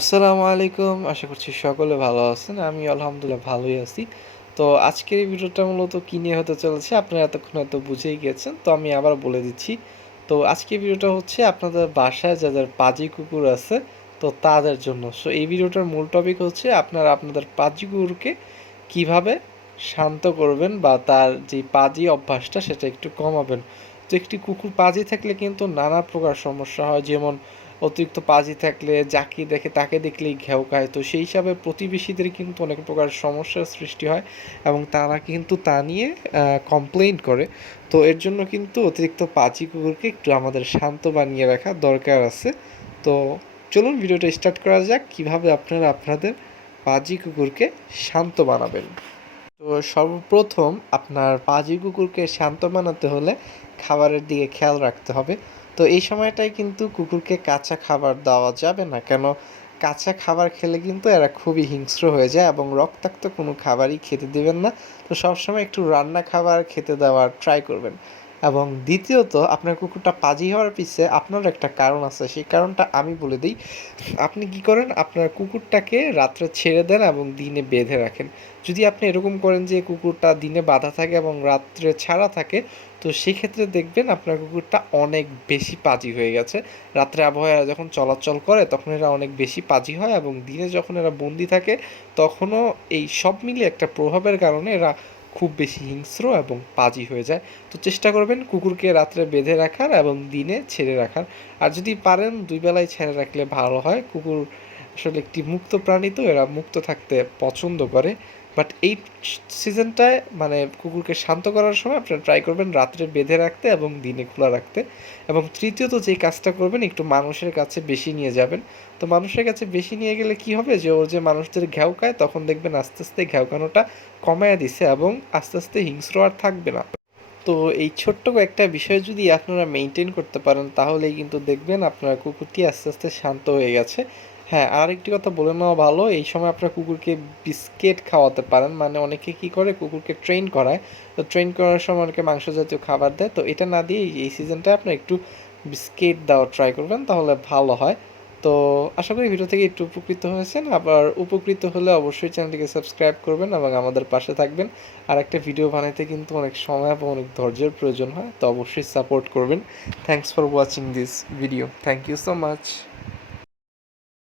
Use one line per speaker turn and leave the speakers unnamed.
আসসালামু আলাইকুম। আশা করছি সকলে ভালো আছেন। আমি আলহামদুলিল্লাহ ভালোই আছি। তো আজকের এই ভিডিওটা মূলত কী নিয়ে হতে চলেছে আপনারা এতক্ষণ হয়তো বুঝেই গেছেন। তো আমি আবার বলে দিচ্ছি। তো আজকের ভিডিওটা হচ্ছে আপনাদের বাসায় যাদের পাজি কুকুর আছে, তো তাদের জন্য। সো এই ভিডিওটার মূল টপিক হচ্ছে আপনারা আপনাদের পাজি কুকুরকে কীভাবে শান্ত করবেন বা তার যে পাজি অভ্যাসটা সেটা একটু কমাবেন। তো একটি কুকুর পাজি থাকলে কিন্তু নানা প্রকার সমস্যা হয়। যেমন অতিরিক্ত পাজি থাকলে যাকে দেখে তাকে দেখলেই ঘেউ খায়। তো সেই হিসাবে প্রতিবেশীদের কিন্তু অনেক প্রকার সমস্যার সৃষ্টি হয় এবং তারা কিন্তু তা নিয়ে কমপ্লেন করে। তো এর জন্য কিন্তু অতিরিক্ত পাজি কুকুরকে একটু আমাদের শান্ত বানিয়ে রাখা দরকার আছে। তো চলুন ভিডিওটা স্টার্ট করা যাক, কীভাবে আপনারা আপনাদের পাজি কুকুরকে শান্ত বানাবেন। তো সর্বপ্রথম আপনার পাজি কুকুরকে শান্ত বানাতে হলে খাবারের দিকে খেয়াল রাখতে হবে। তো এই সময়টাই কিন্তু কুকুরকে কাঁচা খাবার দেওয়া যাবে না। কেন? কাঁচা খাবার খেলে কিন্তু এরা খুবই হিংস্র হয়ে যায় এবং রক্তাক্ত কোনো খাবারই খেতে দেবেন না। তো সবসময় একটু রান্না খাবার খেতে দেওয়ার ট্রাই করবেন। এবং দ্বিতীয়ত, আপনার কুকুরটা পাজি হওয়ার পিছে আপনার একটা কারণ আছে, সেই কারণটা আমি বলে দিই। আপনি কি করেন, আপনার কুকুরটাকে রাত্রে ছেড়ে দেন এবং দিনে বেঁধে রাখেন। যদি আপনি এরকম করেন যে কুকুরটা দিনে বাঁধা থাকে এবং রাত্রে ছাড়া থাকে, তো সেক্ষেত্রে দেখবেন আপনার কুকুরটা অনেক বেশি পাজি হয়ে গেছে। রাত্রে আবহাওয়া যখন চলাচল করে, তখন এরা অনেক বেশি পাজি হয় এবং দিনে যখন এরা বন্দি থাকে, তখনও এই সব মিলিয়ে একটা প্রভাবের কারণে এরা খুব বেশি হিংস্র এবং পাজি হয়ে যায়। তো চেষ্টা করবেন কুকুরকে রাত্রে বেঁধে রাখার এবং দিনে ছেড়ে রাখার। আর যদি পারেন, দুই বেলায় ছেড়ে রাখলে ভালো হয়। কুকুর আসলে একটি মুক্ত প্রাণী তো, এরা মুক্ত থাকতে পছন্দ করে। বাট এই সিজনটায় মানে কুকুরকে শান্ত করার সময় আপনারা ট্রাই করবেন রাত্রে বেঁধে রাখতে এবং দিনে খোলা রাখতে। এবং তৃতীয়ত যে কাজটা করবেন, একটু মানুষের কাছে বেশি নিয়ে যাবেন। তো মানুষের কাছে বেশি নিয়ে গেলে কি হবে? যে ওর যে মানুষদের খায়, তখন দেখবেন আস্তে আস্তে ঘ্যাওকানোটা কমায় দিছে এবং আস্তে আস্তে হিংস্র আর থাকবে না। তো এই ছোট্ট একটা বিষয় যদি আপনারা মেনটেন করতে পারেন, তাহলেই কিন্তু দেখবেন আপনার কুকুরটি আস্তে আস্তে শান্ত হয়ে গেছে। হ্যাঁ আর একটি কথা বলে নেওয়া ভালো, এই সময় আপনার কুকুরকে বিস্কিট খাওয়াতে পারেন। মানে অনেকে কি করে, কুকুরকে ট্রেন করায়। তো ট্রেন করার সময় অনেকে মাংস জাতীয় খাবার দেয়। তো এটা না দিয়ে এই সিজনটা আপনি একটু বিস্কিট দেওয়া ট্রাই করবেন, তাহলে ভালো হয়। তো আশা করি ভিডিও থেকে একটু উপকৃত হয়েছেন। আবার উপকৃত হলে অবশ্যই চ্যানেলটিকে সাবস্ক্রাইব করবেন এবং আমাদের পাশে থাকবেন। আর একটা ভিডিও বানাইতে কিন্তু অনেক সময় এবং অনেক ধৈর্যের প্রয়োজন হয়, তো অবশ্যই সাপোর্ট করবেন। Thanks for watching this video thank you so much